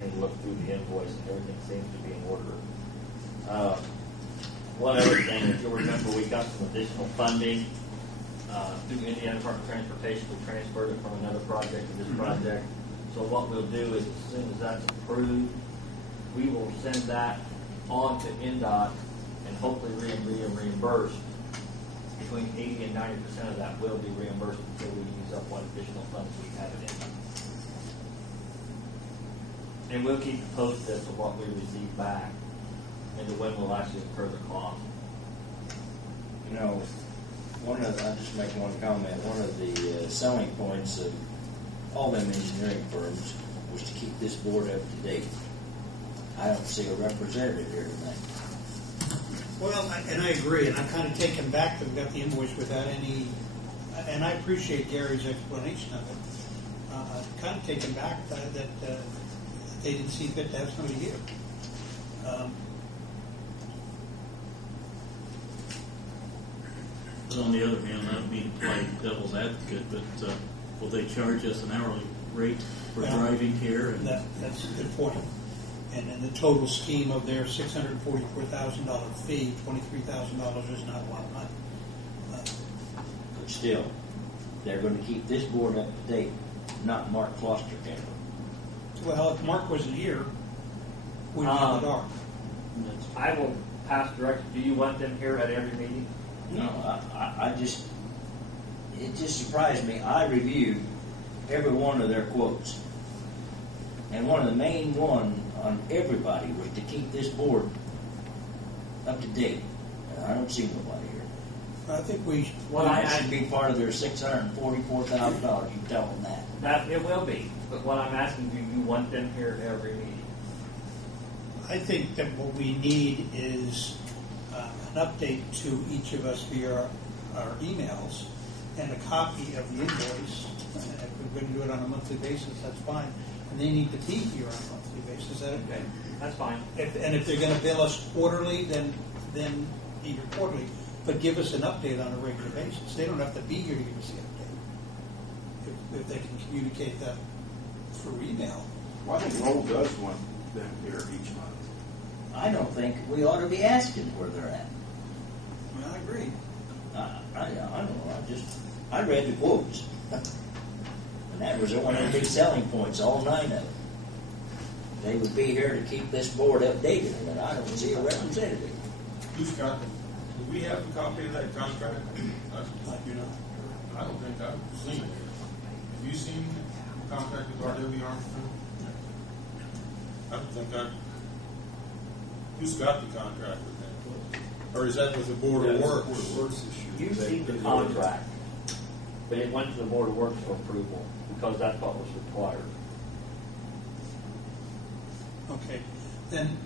and look through the invoice, and everything seems to be in order. One other thing, if you'll remember, we got some additional funding through Indiana Department of Transportation. We transferred it from another project to this project. So what we'll do is, as soon as that's approved, we will send that on to NDOT and hopefully reimbursed. Between 80 and 90% of that will be reimbursed until we use up what additional funds we have in NDOT. And we'll keep you posted as to what we receive back and to when we'll actually incur the cost. You know, I'll just make one comment. One of the selling points of all them engineering firms was to keep this board up to date. I don't see a representative here tonight. Well, and I agree, and I'm kind of taken back that we got the invoice without any, and I appreciate Gary's explanation of it. Kind of taken back that they didn't see fit to have somebody here. But on the other hand, I don't mean to play devil's advocate, but will they charge us an hourly rate for driving here? And That's a good point. And in the total scheme of their $644,000 fee, $23,000 is not a lot of money. But still, they're going to keep this board up to date, not Mark Foster Campbell. Well, if Mark wasn't here, we'd be in the dark. I will pass direction. Do you want them here at every meeting? No, it just surprised me. I reviewed every one of their quotes. And one of the main one on everybody was to keep this board up to date. And I don't see nobody here. I think we should be part of their $644,000. You tell them that. That it will be. But what I'm asking, do you want them here at every meeting? I think that what we need is an update to each of us via our emails and a copy of the invoice. If we're going to do it on a monthly basis, that's fine. And they need to be here on a monthly basis. Is that okay? That's fine. And if they're going to bill us quarterly, then either quarterly, but give us an update on a regular basis. They don't have to be here to give us the update. If they can communicate that through email. Well, I think Lowell does want them here each month. I don't think we ought to be asking where they're at. Well, I agree. I don't know. I read the quotes. And that was one of the big selling points, all 9 of them. They would be here to keep this board updated, and I don't see a representative. Who's got them? Do we have a copy of that contract? I do not. I don't think I've seen it. Have you seen the contract with R.W. Armstrong? I don't think I've. Who's got the contract with them? Or is that with the Board of Works? You see the contract, but it went to the Board of Works for approval because that's what was required. Okay, then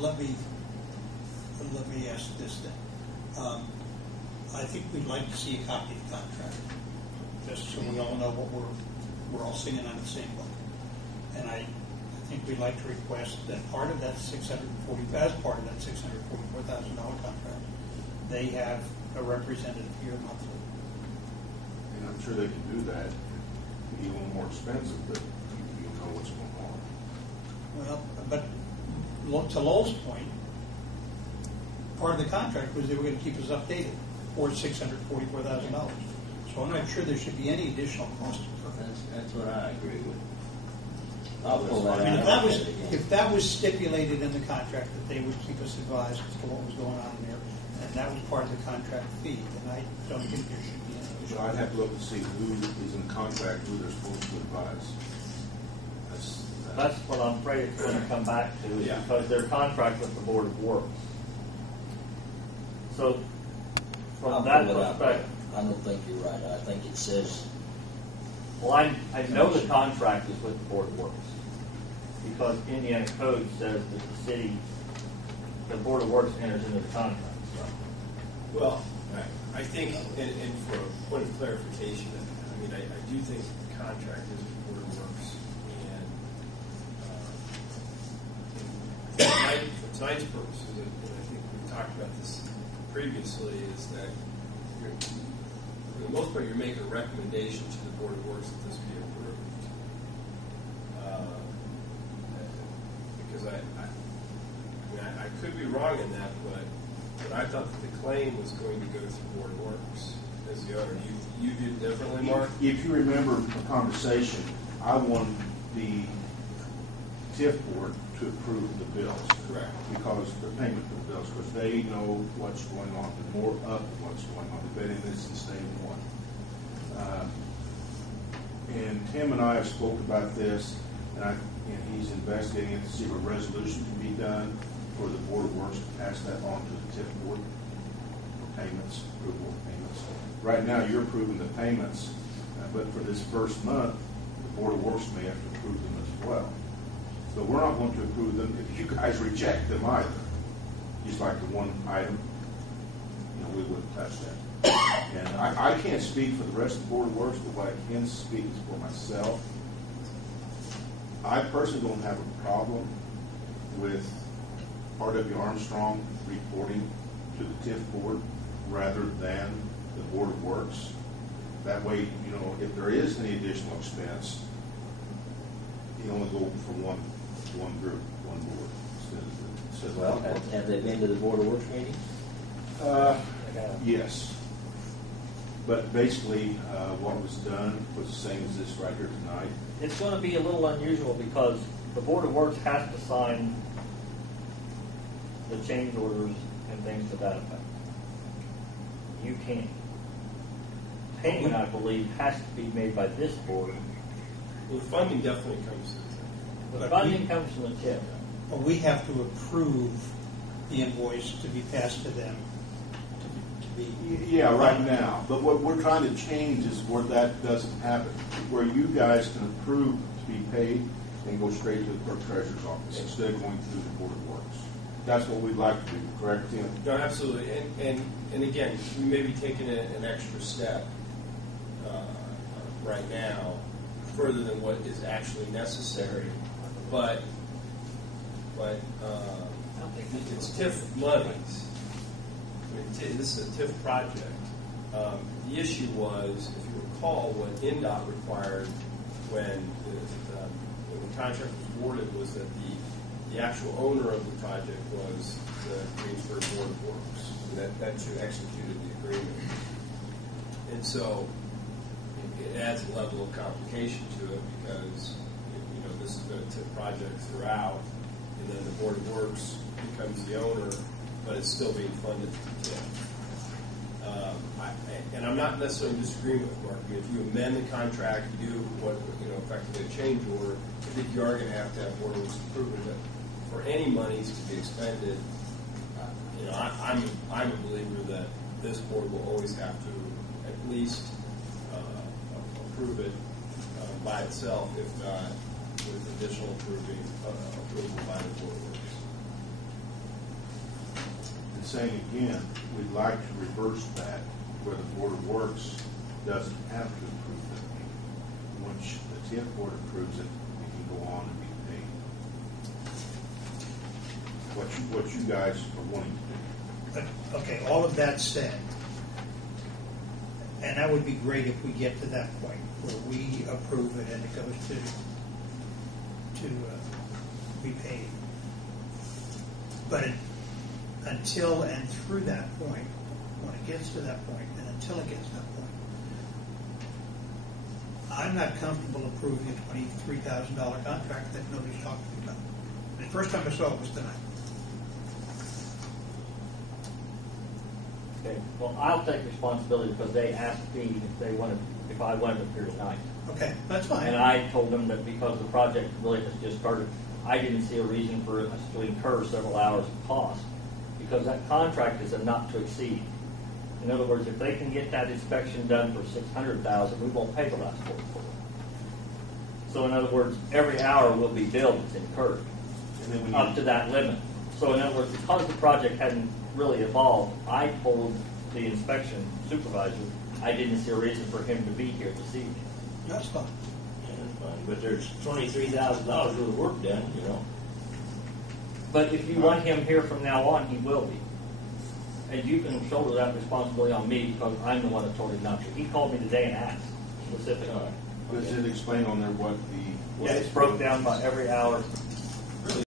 let me ask this then. I think we'd like to see a copy of the contract, just so we all know what we're all singing on the same book. And I think we'd like to request that part of that $644,000 contract, they have a representative here monthly. And I'm sure they can do that. It'd be a little more expensive, but you know what's going on. Well, but to Lowell's point, part of the contract was they were going to keep us updated for $644,000. So I'm not sure there should be any additional cost. That's what I agree with. I'll pull that I mean, out. if that was stipulated in the contract that they would keep us advised as to what was going on there, and that was part of the contract fee, then I don't think there should be any So additional. I'd have to look and see who is in contract, who they're supposed to advise. That's what I'm afraid it's going to come back to, is because their contract with the Board of Works. So, from that perspective, I don't think you're right. I think it says. well, I know the contract is with the Board of Works because Indiana Code says that the Board of Works enters into the contract. So. Well, I think, and for a point of clarification, I mean, I do think the contract is with the Board of Works. And for tonight's purposes, and I think we talked about this previously, is that for the most part, you're making a recommendation to the Board of Works that this be approved. could be wrong in that, but I thought that the claim was going to go through Board of Works as the owner. You viewed it differently, Mark? If you remember the conversation, I wanted the TIF board to approve the bills. Correct. Because the payment for the bills, because they know what's going on, they're more up to what's going on. They've been in this since day one. And Tim and I have spoke about this, and he's investigating it to see if a resolution can be done for the Board of Works to pass that on to the TIF board for payments, approval of payments. Right now, you're approving the payments, but for this first month, the Board of Works may have to approve them as well. So we're not going to approve them if you guys reject them either. Just like the one item, we wouldn't touch that. And I can't speak for the rest of the Board of Works, but what I can speak is for myself. I personally don't have a problem with R.W. Armstrong reporting to the TIF board rather than the Board of Works. That way, if there is any additional expense, you only go for one group, one board. Instead of Well, have they been to the Board of Works meeting? Yes. But basically, what was done was the same as this right here tonight. It's going to be a little unusual because the Board of Works has to sign the change orders and things to that effect. You can't. Payment, I believe, has to be made by this board. Well, the funding definitely comes through. The funding comes from the TIF. But we have to approve the invoice to be passed to them to be. Yeah, right now. But what we're trying to change is where that doesn't happen, where you guys can approve to be paid and go straight to the clerk treasurer's office instead of going through the Board of Works. That's what we'd like to do, correct, Tim? No, absolutely. And again, we may be taking an extra step right now, further than what is actually necessary. But it's TIF monies. I mean, this is a TIF project. The issue was, if you recall, what NDOT required when the contract was awarded was that the actual owner of the project was the Greensburg Board of Works. And that two executed the agreement. And so it adds a level of complication to it because this has been a TIF project throughout, and then the Board of Works becomes the owner, but it's still being funded through TIF. And I'm not necessarily in disagreement with Mark. If you amend the contract, you do what effectively a change order, I think you are going to have Board of Works approve it. For any monies to be expended, I'm a believer that this board will always have to at least approve it by itself, if not with additional approval by the Board of Works. And saying again, we'd like to reverse that, where the Board of Works doesn't have to approve it. Once the TIF board approves it, it can go on and be paid. What you guys are wanting to do. But, okay, all of that said, and that would be great if we get to that point where we approve it and it goes to be paid. But until and through that point, when it gets to that point, and until it gets to that point, I'm not comfortable approving a $23,000 contract that nobody's talking about. The first time I saw it was tonight. Okay. Well, I'll take responsibility because they asked me if I wanted to appear tonight. Okay, that's fine. And I told them that because the project really has just started, I didn't see a reason for us to incur several hours of cost because that contract is a not to exceed. In other words, if they can get that inspection done for $600,000, we won't pay the last $44,000. So in other words, every hour will be billed that's incurred up to that limit. So in other words, because the project hadn't really evolved, I told the inspection supervisor I didn't see a reason for him to be here this evening. That's fine. Yeah, that's fine. But there's $23,000 worth of work done, But if you want him here from now on, he will be. And you can shoulder that responsibility on me because I'm the one that told him not to. He called me today and asked specifically. Does it explain on there what the... Yeah, it's broke down by every hour.